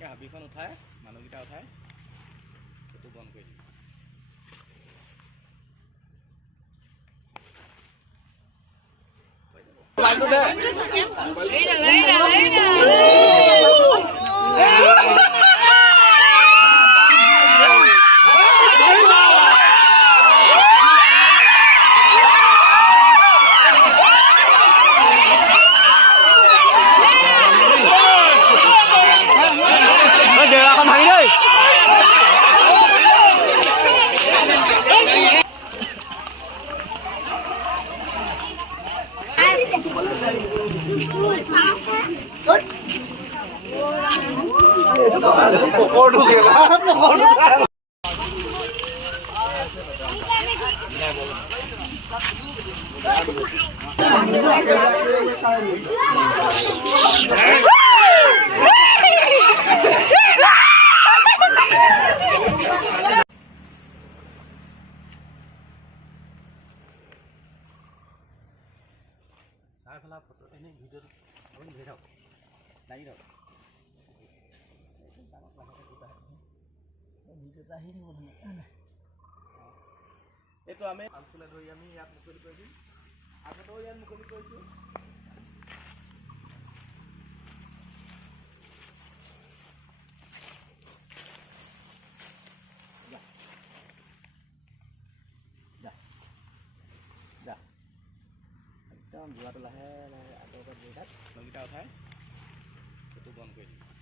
এনেকৈ হাবিখন উঠাই মানুহকেইটা উঠাই সেইটো বন্ধ কৰি দিম। এইটো আমি আলচুলে ধৰি আমি ইয়াত মুকলি কৰি দিম। আগতেও ইয়াত মুকলি কৰিছোঁ। একদম যোৱাটো লাহে লাহে আগৰ পৰা গৈ তাত নলকেইটা উঠাই সেইটো বন্ধ কৰি দিম।